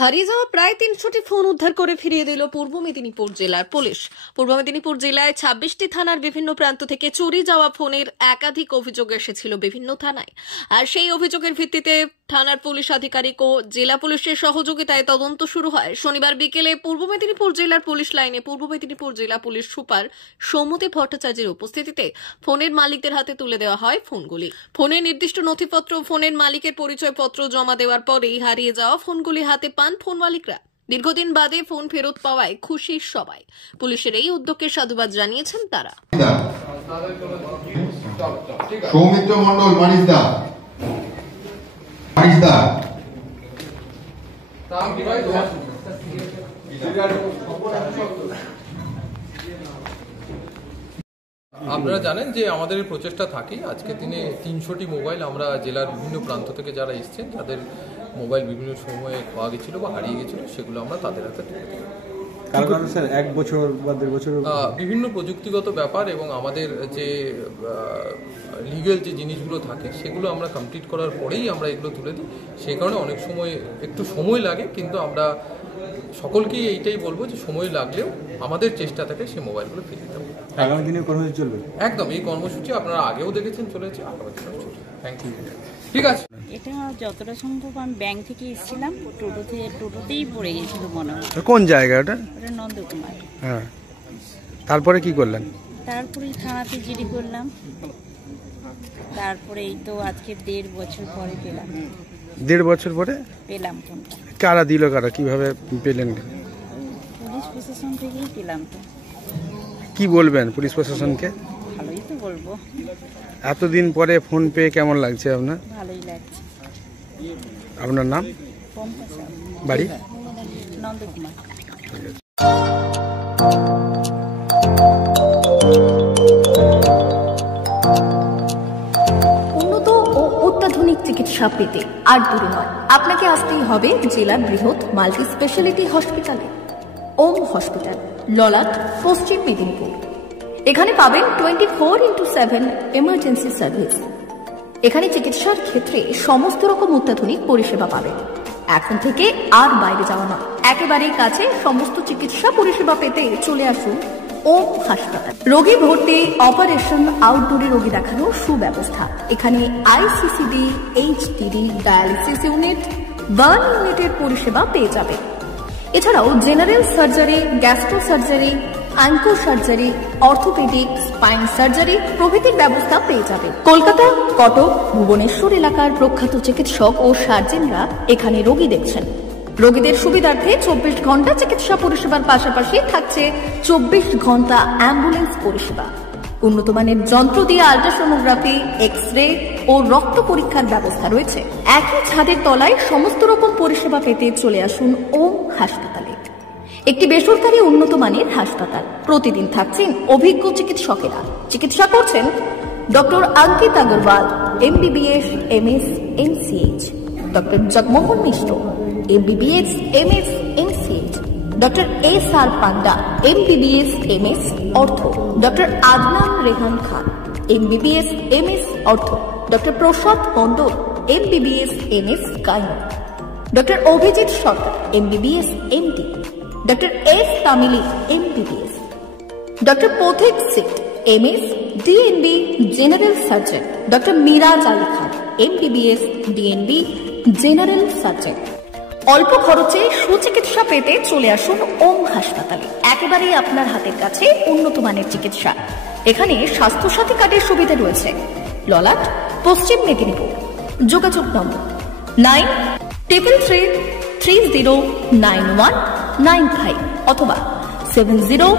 হারিয়ে যাওয়া প্রায় ৩০০টি ফোন উদ্ধার করে ফিরিয়ে দিল পূর্ব মেদিনীপুর জেলার পুলিশ। পূর্ব মেদিনীপুর জেলায় ২৬টি থানার বিভিন্ন প্রান্ত থেকে চুরি যাওয়া ফোনের একাধিক অভিযোগ এসেছিল বিভিন্ন থানায়। আর সেই অভিযোগের ভিত্তিতে থানার পুলিশ আধিকারিক ও জেলা পুলিশের সহযোগিতায় তদন্ত শুরু হয়। শনিবার বিকেলে পূর্ব মেদিনীপুর জেলার পুলিশ লাইনে পূর্ব মেদিনীপুর জেলা পুলিশ সুপার সৌমতি ভট্টাচার্যের উপস্থিতিতে ফোনের মালিকদের হাতে তুলে দেওয়া হয় ফোনগুলি। ফোনের নির্দিষ্ট নথিপত্র, ফোনের মালিকের পরিচয়পত্র জমা দেওয়ার পরেই হারিয়ে যাওয়া ফোনগুলি হাতে পান ফোন মালিকরা। দীর্ঘদিন বাদে ফোন ফেরত পাওয়ায় খুশি সবাই। পুলিশের এই উদ্যোগকে সাধুবাদ জানিয়েছেন তারা। সৌমিত্র মন্ডল, মানিসদা আপনারা জানেন যে আমাদের এই প্রচেষ্টা থাকে। আজকে দিনে ৩০০টি মোবাইল আমরা জেলার বিভিন্ন প্রান্ত থেকে যারা এসছেন তাদের মোবাইল বিভিন্ন সময়ে পাওয়া গেছিল বা হারিয়ে গেছিল, সেগুলো আমরা তাদের হাতে তুলে দিই। কারণ স্যার 1 বছর বা 1.5 বছর বিভিন্ন প্রযুক্তিগত ব্যাপার এবং আমাদের যে লিগ্যাল যে জিনিসগুলো থাকে সেগুলো আমরা কমপ্লিট করার পরেই আমরা এগুলো তুলে দিই। সেই কারণে অনেক সময় একটু সময় লাগে, কিন্তু আমরা সকলকেই এইটাই বলবো যে সময় লাগলেও আমাদের চেষ্টা থাকে সেই মোবাইলগুলো ফিরিয়ে দেবো। আগামী দিনে কর্মসূচি চলবে একদম। এই কর্মসূচি আপনারা আগেও দেখেছেন, চলেছে, আগামী দিনেও চলবে। Thank you. ঠিক আছে। এটা যতটা সম্ভব আমি ব্যাংক থেকে এসেছিলাম, টোটোতেই পড়ে গেছিল মনে হয়। কোন জায়গা ওটা? ওটা নন্দকুমার। হ্যাঁ, তারপরে কি করলেন? তারপরে থানাতে জিডি করলাম, তারপরে এই তো আজকে 1.5 বছর পরে পেলাম। 1.5 বছর পরে পেলাম ফোনটা। কারা দিল, কারা কিভাবে পেলেন? পুলিশ প্রশাসন থেকেই পেলাম। তো কি বলবেন পুলিশ প্রশাসনকে? ভালোই তো বলবো। এতদিন পরে ফোন পেয়ে কেমন লাগছে আপনার? ভালোই লাগছে। আপনার নাম? পম্পা সাউ। বাড়ি? নন্দকুমার। উন্নত ও অত্যাধুনিক চিকিৎসা পেতে আর দূরে নয়, আপনাকে আসতেই হবে জেলার বৃহৎ মাল্টি স্পেশালিটি হসপিটালে। ওম হসপিটাল, ললাট, পশ্চিম মেদিনীপুর। এখানে পাবেন 24x7 এমার্জেন্সি সার্ভিস। এখানে চিকিৎসার ক্ষেত্রে সমস্ত রকম অত্যাধুনিক পরিষেবা পাবেন। এখন থেকে আর বাইরে যাওয়া নয়, একেবারেই কাছে সমস্ত চিকিৎসা পরিষেবা পেতে চলে আসুন ওম হাসপাতাল। রোগী ভর্তি, অপারেশন, আউটডোরে রোগী দেখানোর সুব্যবস্থা। এখানে ICCD, HDD, dialysis unit, burn ইউনিটের পরিষেবা পেয়ে যাবে। এছাড়াও general surgery, gastro surgery, onco surgery, orthopaedic, spine surgery প্রভৃতির ব্যবস্থা পেয়ে যাবে। কলকাতা, কটক, ভুবনেশ্বর এলাকার প্রখ্যাত চিকিৎসক ও সার্জনরা এখানে রোগী দেখছেন। রোগীদের সুবিধার্থে 24 ঘন্টা চিকিৎসা পরিষেবার পাশাপাশি থাকছে 24 ঘন্টা অ্যাম্বুলেন্স পরিষেবা। উন্নত মানের যন্ত্র দিয়ে আল্ট্রাসোনোগ্রাফি, এক্স-রে ও রক্ত পরীক্ষার ব্যবস্থা রয়েছে। একই ছাদের তলায় সমস্ত রকম পরিষেবা পেতে চলে আসুন ওম হাসপাতালে। একটি বেসরকারি উন্নত মানের হাসপাতাল। প্রতিদিন থাকছেন অভিজ্ঞ চিকিৎসকেরা। চিকিৎসা করছেন doctor Ankit Agarwal, MBBS, MS, MCH, doctor Jagmohan Mishra, MBBS, MS, MCH, doctor SR Panda, MBBS, MS, ortho, doctor Adnan Rehan Khan, MBBS, MS, ortho, doctor Prasad Mondal, MBBS, MS, gynae, doctor Abhijit Sarkar, MBBS, MD, doctor S Tamili, MBBS, doctor Pathik Sit, MS, DNB, general surgeon, doctor Miraj Ali Khan, MBBS, DNB, general surgeon. অল্প খরচে সুচিকিৎসা পেতে চলে আসুন ওম হাসপাতালে। একেবারেই আপনার হাতের কাছে উন্নত মানের চিকিৎসা। এখানে স্বাস্থ্যসাথী কার্ডের সুবিধা রয়েছে। ললাট, পশ্চিম মেদিনীপুর। যোগাযোগ নম্বর 9333309195 অথবা 70